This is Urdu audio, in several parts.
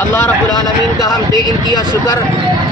اللہ رب العالمین کا ہم بے انتہا شکر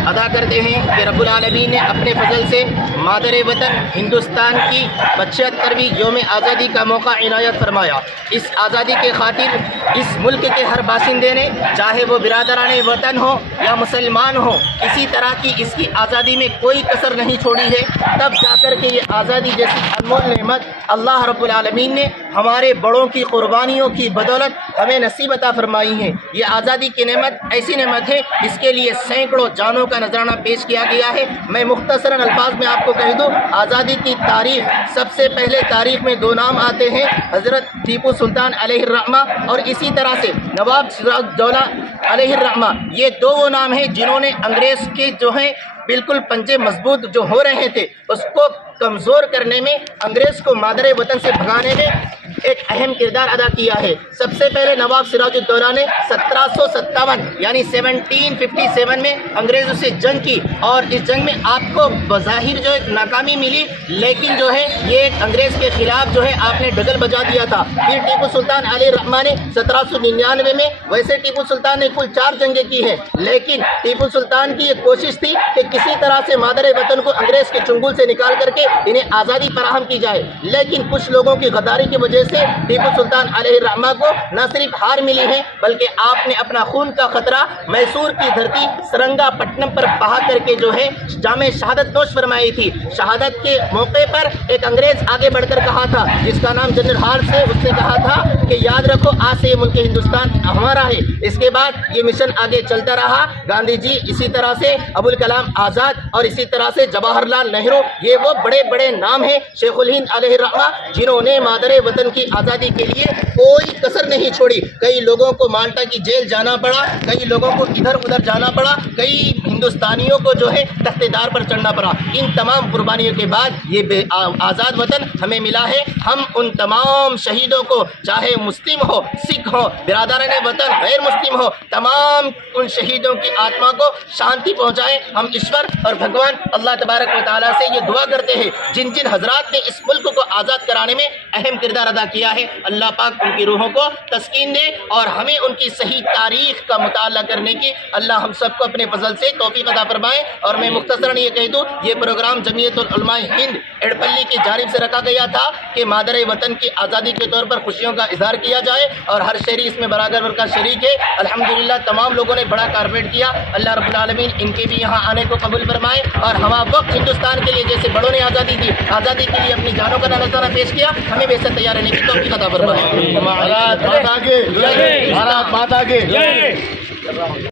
ادا کرتے ہیں کہ رب العالمین نے اپنے فضل سے مادر وطن ہندوستان کی 75ویں یوم آزادی کا موقع عنایت فرمایا۔ اس آزادی کے خاطر اس ملک کے ہر باشندے نے، چاہے وہ برادران وطن ہو یا مسلمان ہو، کسی طرح کی اس کی آزادی میں کوئی کسر نہیں چھوڑی ہے۔ تب جا کر کے یہ آزادی جیسی انمول نعمت اللہ رب العالمین نے ہمارے بڑوں کی قربانیوں کی بدولت ہمیں نصیب عطا فرمائی ہے۔ یہ آزادی کی نعمت ایسی نعمت ہے جس کے لیے سینکڑوں جانوں کا نذرانہ پیش کیا گیا ہے۔ میں مختصراً الفاظ میں آپ کو کہہ دوں، آزادی کی تاریخ، سب سے پہلے تاریخ میں دو نام آتے ہیں، حضرت ٹیپو سلطان علیہ الرحمہ اور اسی طرح سے نواب سراج الدولہ علیہ الرحمہ۔ یہ دو وہ نام ہیں جنہوں نے انگریز کے جو ہیں بالکل پنجے مضبوط جو ہو رہے تھے اس کو کمزور کرنے میں، انگریز کو مادر وطن سے بھگانے میں ایک اہم کردار ادا کیا ہے۔ سب سے پہلے نواب سراج الدولہ نے 1757 یعنی 1757 میں انگریزوں سے جنگ کی، اور اس جنگ میں آپ کو بظاہر جو ایک ناکامی ملی، لیکن جو ہے یہ ایک انگریز کے خلاف جو ہے آپ نے ڈگل بجا دیا تھا۔ پھر ٹیپو سلطان علیہ الرحمہ نے 1799 میں، ویسے ٹیپو سلطان نے کل 4 جنگیں کی ہیں، لیکن ٹیپو سلطان کی یہ کوشش تھی کہ کسی طرح سے مادر وطن کو انگریز کے چنگل سے نکال کر کے انہیں آزادی فراہم کی جائے، لیکن کچھ لوگوں کی غداری کی وجہ سے ٹیپو سلطان علیہ الرحمہ کو نہ صرف ہار ملی ہے بلکہ آپ نے اپنا خون کا قطرہ میسور کی دھرتی سرنگا پٹنم پر بہا کر کے جو ہے جام شہادت نوش فرمائی تھی۔ شہادت کے موقع پر ایک انگریز آگے بڑھ کر کہا تھا، جس کا نام جنرل ہارس ہے، اس نے کہا تھا کہ یاد رکھو آج سے یہ ملک ہندوستان ہمارا ہے۔ اس کے بعد یہ مشن آگے چلتا رہا، گاندھی جی، اسی طرح سے ابوالکلام آزاد اور اسی طرح سے جواہر لال نہرو، یہ وہ بڑے بڑے نام ہیں شیخ الہند علیہ الرحمہ جنہوں نے مادر وطن کی آزادی کے لیے کوئی کسر نہیں چھوڑی۔ کئی لوگوں کو مالٹا کی جیل جانا پڑا، کئی لوگوں کو ادھر ادھر جانا پڑا، کئی ہندوستانیوں کو جو ہے تخت دار پر چڑھنا پڑا۔ ان تمام قربانیوں کے بعد یہ آزاد وطن ہمیں ملا ہے۔ ہم ان تمام شہیدوں کو، چاہے مسلم ہو، سکھ ہو، برادران وطن غیر مسلم ہو، تمام ان شہیدوں کی آتما کو شانتی پہنچائیں۔ ہم ایشور اور بھگوان اللہ تبارک و تعالیٰ سے یہ دعا کرتے ہیں، جن جن حضرات نے اس ملک کو آزاد کرانے میں اہم کردار ادا کیا ہے، اللہ پاک ان کی روحوں کو تسکین دے اور ہمیں ان کی صحیح تاریخ کا مطالعہ کرنے کی اللہ ہم سب کو اپنے فضل سے توفیق عطا فرمائے۔ اور میں مختصراً یہ کہہ دوں، یہ پروگرام جمعیت العلماء ہند ایڑپلی کی جانب سے رکھا گیا تھا کہ مادر وطن کی آزادی کے طور پر خوشیوں کا اظہار کیا جائے، اور ہر شہری اس میں برابر کا شریک ہے۔ الحمدللہ تمام لوگوں نے بڑا کارپوریٹ کیا۔ اللہ رب العالمین ان کے بھی یہاں آنے کو قبول فرمائے، اور ہم وقت ہندوستان کے لیے جیسے بڑوں نے آزادی دی، آزادی کے لیے اپنی جانوں کا نذرانہ پیش کیا، ہمیں بھی ایسا تیار رہنے کی توفیق عطا فرمائے۔ بھارت ماتا کی جے، بھارت ماتا کی جے۔